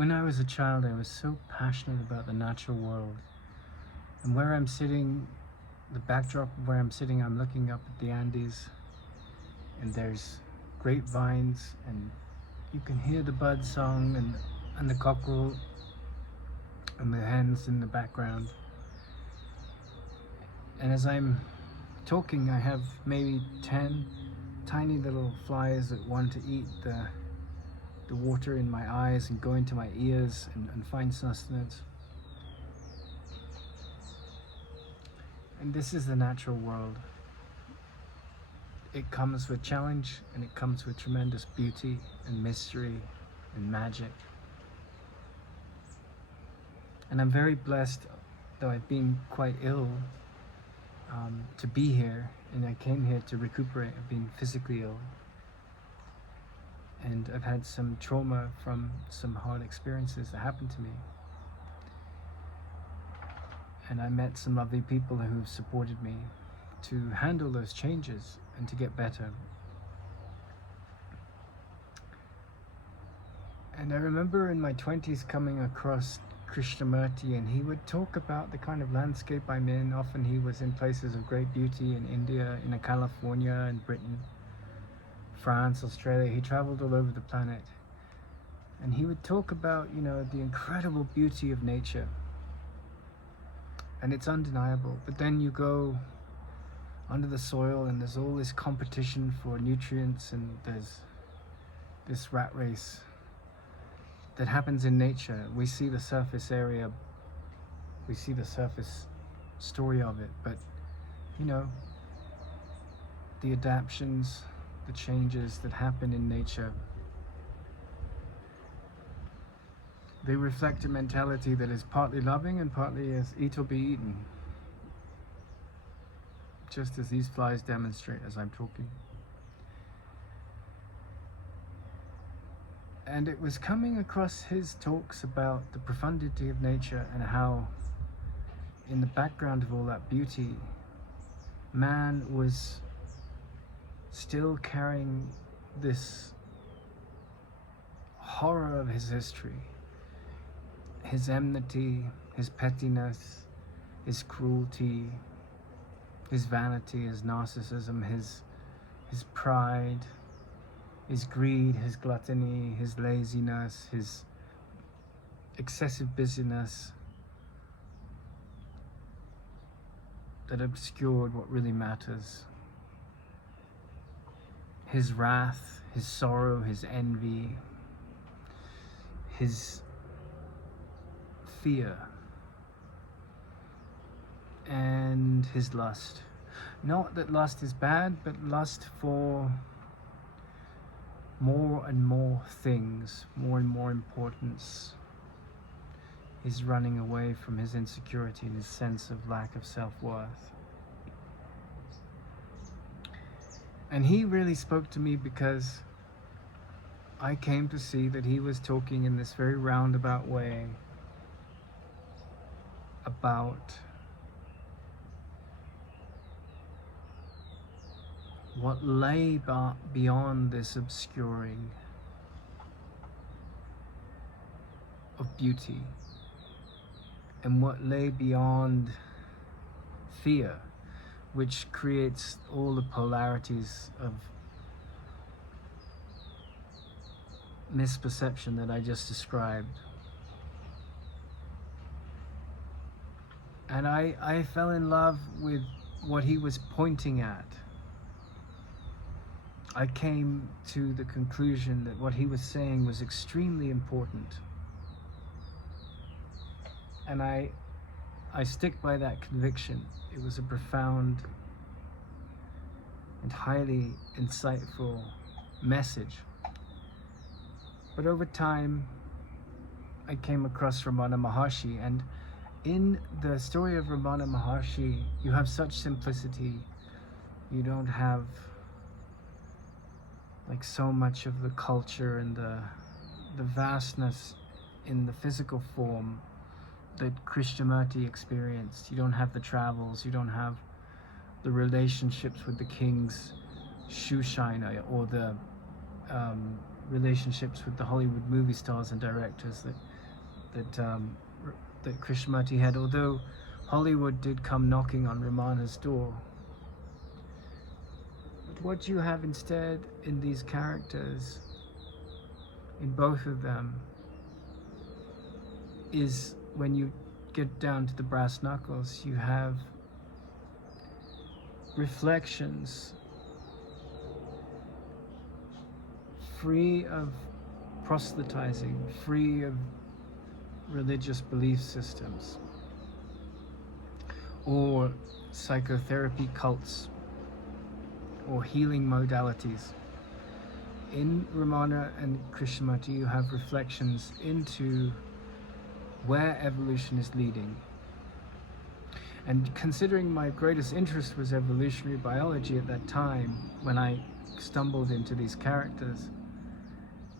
When I was a child, I was so passionate about the natural world. And where I'm sitting, the backdrop of where I'm sitting, I'm looking up at the Andes, and there's grapevines, and you can hear the bird song and the cockerel and the hens in the background. And as I'm talking, I have maybe 10 tiny little flies that want to eat the water in my eyes and go into my ears and find sustenance. And this is the natural world. It comes with challenge, and it comes with tremendous beauty and mystery and magic. And I'm very blessed, though I've been quite ill, to be here. And I came here to recuperate. I've been physically ill, and I've had some trauma from some hard experiences that happened to me. And I met some lovely people who've supported me to handle those changes and to get better. And I remember in my 20s coming across Krishnamurti, and he would talk about the kind of landscape I'm in. Often he was in places of great beauty in India, in California, in Britain, France, Australia. He traveled all over the planet. And he would talk about, the incredible beauty of nature. And it's undeniable. But then you go under the soil, and there's all this competition for nutrients, and there's this rat race that happens in nature. We see the surface area, we see the surface story of it, but the adaptations, the changes that happen in nature, they reflect a mentality that is partly loving and partly is eat or be eaten, just as these flies demonstrate as I'm talking. And it was coming across his talks about the profundity of nature, and how in the background of all that beauty, man was still carrying this horror of his history, his enmity, his pettiness, his cruelty, his vanity, his narcissism, his pride, his greed, his gluttony, his laziness, his excessive busyness that obscured what really matters. His wrath, his sorrow, his envy, his fear, and his lust. Not that lust is bad, but lust for more and more things, more and more importance. He's running away from his insecurity and his sense of lack of self-worth. And he really spoke to me, because I came to see that he was talking in this very roundabout way about what lay beyond this obscuring of beauty, and what lay beyond fear, which creates all the polarities of misperception that I just described. And I fell in love with what he was pointing at. I came to the conclusion that what he was saying was extremely important. And I stick by that conviction. It was a profound and highly insightful message. But over time, I came across Ramana Maharshi, and in the story of Ramana Maharshi, you have such simplicity. You don't have like so much of the culture and the vastness in the physical form that Krishnamurti experienced. You don't have the travels, you don't have the relationships with the king's shoe shiner, or the relationships with the Hollywood movie stars and directors that Krishnamurti had, although Hollywood did come knocking on Ramana's door. But what you have instead in these characters, in both of them, is when you get down to the brass knuckles, you have reflections free of proselytizing, free of religious belief systems or psychotherapy cults or healing modalities. In Ramana and Krishnamurti, you have reflections into where evolution is leading. And considering my greatest interest was evolutionary biology at that time, when I stumbled into these characters,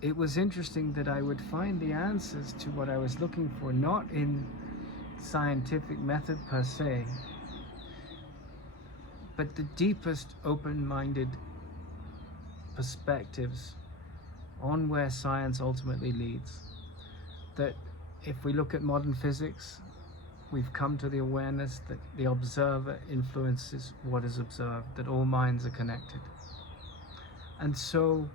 it was interesting that I would find the answers to what I was looking for, not in scientific method per se, but the deepest open-minded perspectives on where science ultimately leads. That if we look at modern physics, we've come to the awareness that the observer influences what is observed, that all minds are connected. And so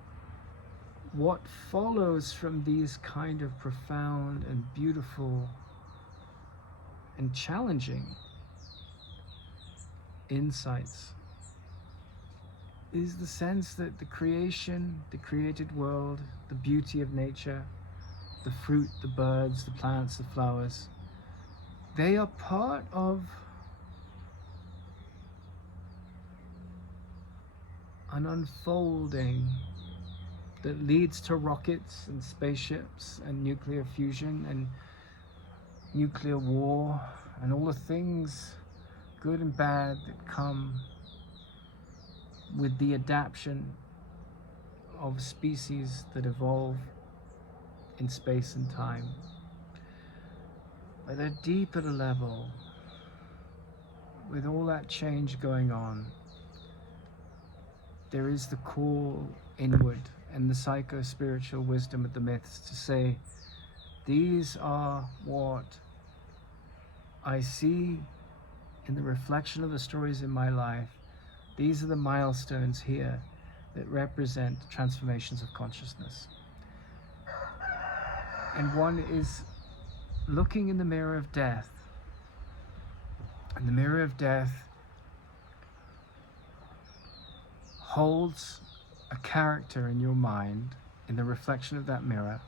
what follows from these kind of profound and beautiful and challenging insights is the sense that the creation, the created world, the beauty of nature, the fruit, the birds, the plants, the flowers, they are part of an unfolding that leads to rockets and spaceships and nuclear fusion and nuclear war and all the things, good and bad, that come with the adaptation of species that evolve in space and time. At a deeper level, with all that change going on, there is the call inward and the psycho-spiritual wisdom of the myths to say, these are what I see in the reflection of the stories in my life. These are the milestones here that represent transformations of consciousness. And one is looking in the mirror of death. And the mirror of death holds a character in your mind, in the reflection of that mirror,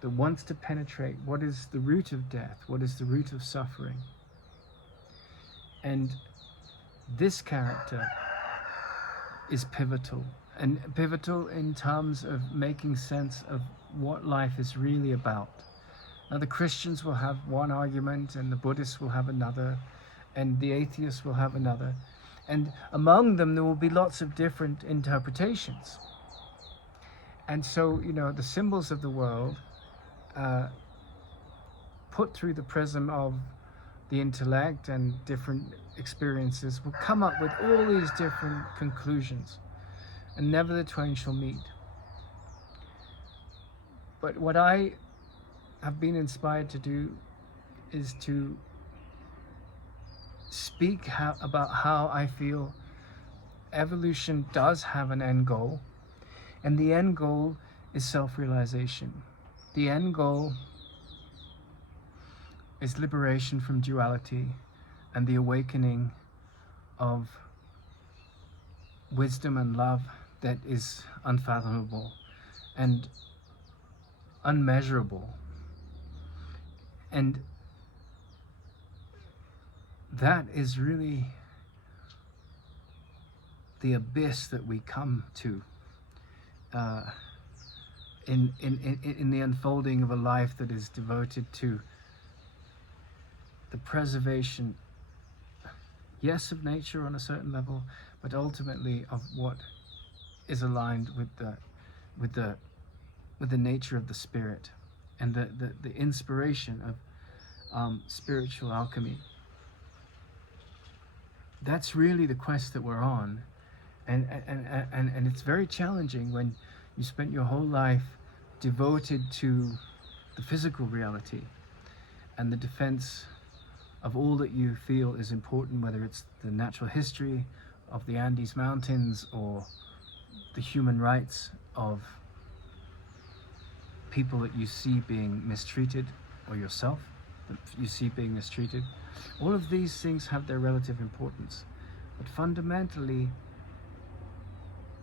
that wants to penetrate what is the root of death, what is the root of suffering. And this character is pivotal, and pivotal in terms of making sense of what life is really about. Now, the Christians will have one argument, and the Buddhists will have another, and the atheists will have another. And among them, there will be lots of different interpretations. And so, you know, the symbols of the world, put through the prism of the intellect and different experiences, will come up with all these different conclusions, and never the twain shall meet. But what I have been inspired to do is to speak about how I feel evolution does have an end goal, and the end goal is self-realization. The end goal is liberation from duality and the awakening of wisdom and love that is unfathomable and unmeasurable. And that is really the abyss that we come to in the unfolding of a life that is devoted to the preservation, yes, of nature on a certain level, but ultimately of what is aligned with the nature of the spirit and the inspiration of spiritual alchemy. That's really the quest that we're on, and it's very challenging when you spent your whole life devoted to the physical reality and the defense of all that you feel is important, whether it's the natural history of the Andes Mountains or the human rights of people that you see being mistreated, or yourself that you see being mistreated. All of these things have their relative importance, but fundamentally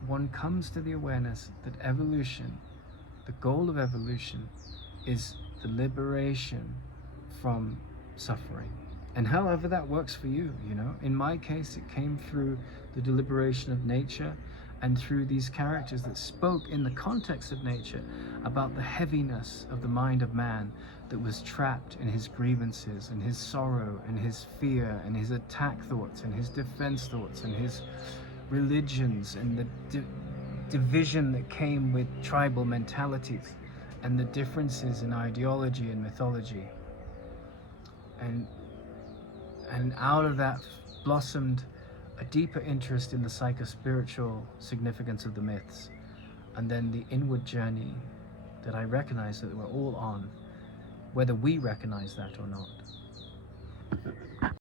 one comes to the awareness that evolution, the goal of evolution, is the liberation from suffering. And however that works for you, you know. In my case, it came through the deliberation of nature and through these characters that spoke in the context of nature about the heaviness of the mind of man that was trapped in his grievances and his sorrow and his fear and his attack thoughts and his defense thoughts and his religions and the division that came with tribal mentalities and the differences in ideology and mythology. And out of that blossomed a deeper interest in the psychospiritual significance of the myths, and then the inward journey that I recognize that we're all on, whether we recognize that or not.